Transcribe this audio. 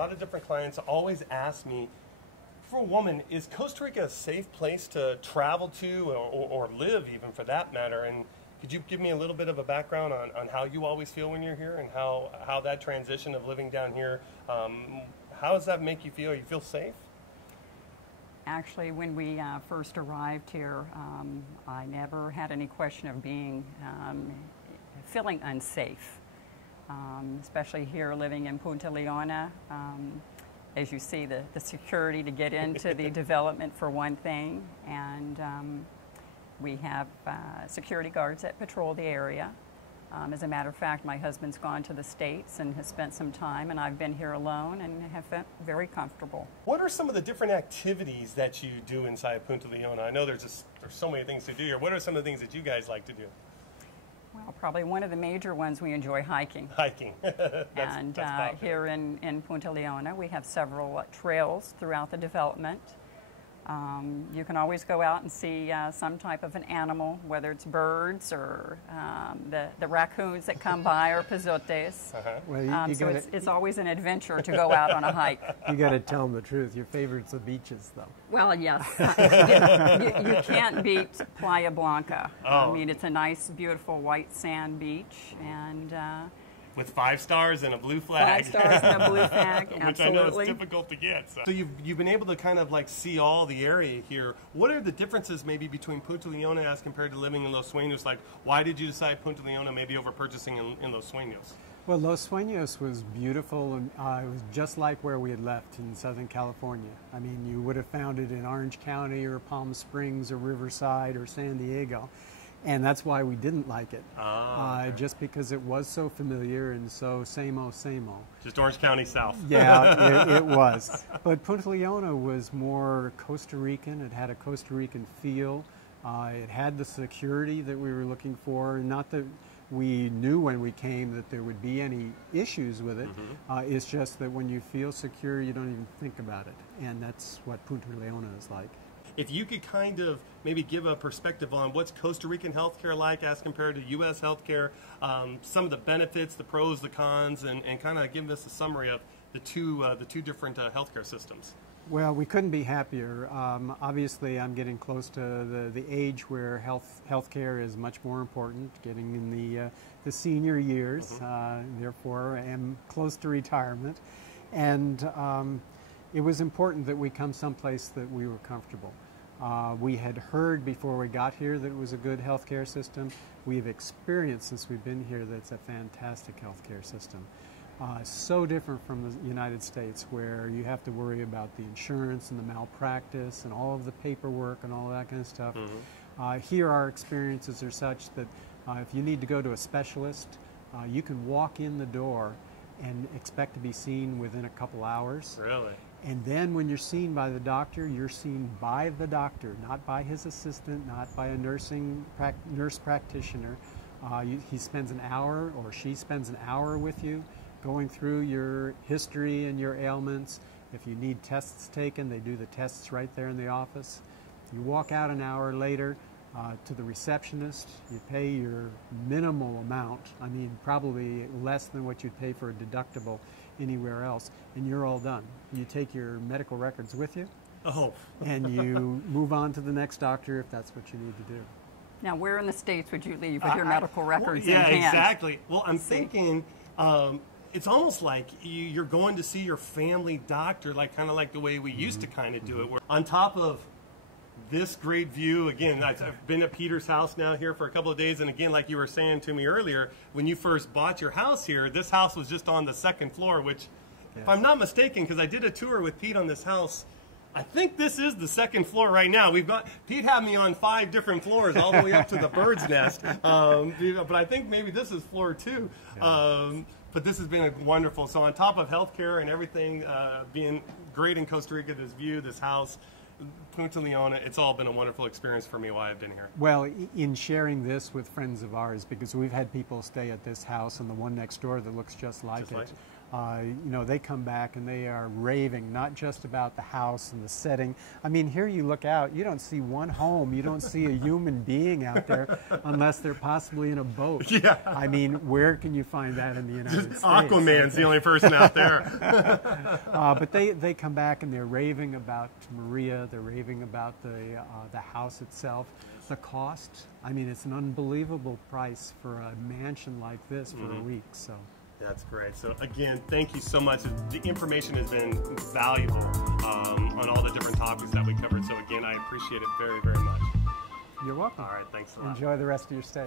lot of different clients always ask me, for a woman, is Costa Rica a safe place to travel to or live even for that matter? And could you give me a little bit of a background on how you always feel when you're here and how that transition of living down here, how does that make you feel? You feel safe? Actually, when we first arrived here, I never had any question of feeling unsafe, especially here living in Punta Leona. As you see, the security to get into the development for one thing, and we have security guards that patrol the area. As a matter of fact, my husband's gone to the States and has spent some time, and I've been here alone and have felt very comfortable. What are some of the different activities that you do inside Punta Leona? I know there's so many things to do here. What are some of the things that you guys like to do? Well, probably one of the major ones, we enjoy hiking. Hiking. that's here in Punta Leona, we have several trails throughout the development. You can always go out and see some type of an animal, whether it's birds or the raccoons that come by or pisotes. Well, so it's always an adventure to go out on a hike. You got to tell them the truth. Your favorite's the beaches, though. Well, yes. you can't beat Playa Blanca. Oh. I mean, it's a nice, beautiful white sand beach, and with 5 stars and a blue flag. 5 stars and a blue flag, Which absolutely. I know is difficult to get. So you've been able to kind of like see all the area here. What are the differences maybe between Punta Leona as compared to living in Los Suenos? Like, why did you decide Punta Leona maybe over purchasing in Los Suenos? Well, Los Suenos was beautiful, and it was just like where we had left in Southern California. I mean, you would have found it in Orange County or Palm Springs or Riverside or San Diego. And that's why we didn't like it, okay. Just because it was so familiar and so same-o, same-o. Just Orange County South. Yeah, it was. But Punta Leona was more Costa Rican. It had a Costa Rican feel. It had the security that we were looking for. Not that we knew when we came that there would be any issues with it. Mm-hmm. It's just that when you feel secure, you don't even think about it. And that's what Punta Leona is like. If you could kind of maybe give a perspective on what's Costa Rican healthcare like as compared to U.S. healthcare, some of the benefits, the pros, the cons, and kind of give us a summary of the two different healthcare systems. Well, we couldn't be happier. Obviously, I'm getting close to the age where healthcare is much more important, getting in the senior years. Mm-hmm. Therefore, I am close to retirement. And it was important that we come someplace that we were comfortable. We had heard before we got here that it was a good healthcare system. We have experienced since we've been here that it's a fantastic healthcare system. So different from the United States, where you have to worry about the insurance and the malpractice and all of the paperwork and all that kind of stuff. Mm-hmm. Here our experiences are such that if you need to go to a specialist, you can walk in the door and expect to be seen within a couple hours. Really? And then when you're seen by the doctor, you're seen by the doctor, not by his assistant, not by a nurse practitioner. He spends an hour, or she spends an hour with you, going through your history and your ailments. If you need tests taken, they do the tests right there in the office. You walk out an hour later to the receptionist. You pay your minimal amount, I mean probably less than what you'd pay for a deductible anywhere else, and you're all done. You take your medical records with you, and you move on to the next doctor if that's what you need to do. Now, where in the States would you leave with your medical records in hand? Yeah, exactly. Well, I'm thinking it's almost like you're going to see your family doctor, like kind of like the way we used to kind of do it. Where on top of this great view, again, I've been at Peter's house now here for a couple of days, and again, like you were saying to me earlier, when you first bought your house here, this house was just on the 2nd floor, which, if I'm not mistaken, because I did a tour with Pete on this house, I think this is the 2nd floor right now. Pete had me on 5 different floors all the way up to the bird's nest, but I think maybe this is floor 2. But this has been wonderful. So on top of healthcare and everything being great in Costa Rica, this view, this house, Punta Leona, it's all been a wonderful experience for me while I've been here. Well, in sharing this with friends of ours, because we've had people stay at this house and the one next door that looks just like it. you know, they come back and they are raving, not just about the house and the setting. I mean, here you look out, you don't see one home, you don't see a human being out there unless they're possibly in a boat. Yeah. I mean, where can you find that in the United States? Aquaman's the only person out there. But they come back and they're raving about Maria, they're raving about the house itself. The cost, I mean, it's an unbelievable price for a mansion like this for a week. So. That's great. So again, thank you so much. The information has been valuable on all the different topics that we covered. So again, I appreciate it very, very much. You're welcome. All right, thanks a lot. Enjoy the rest of your stay.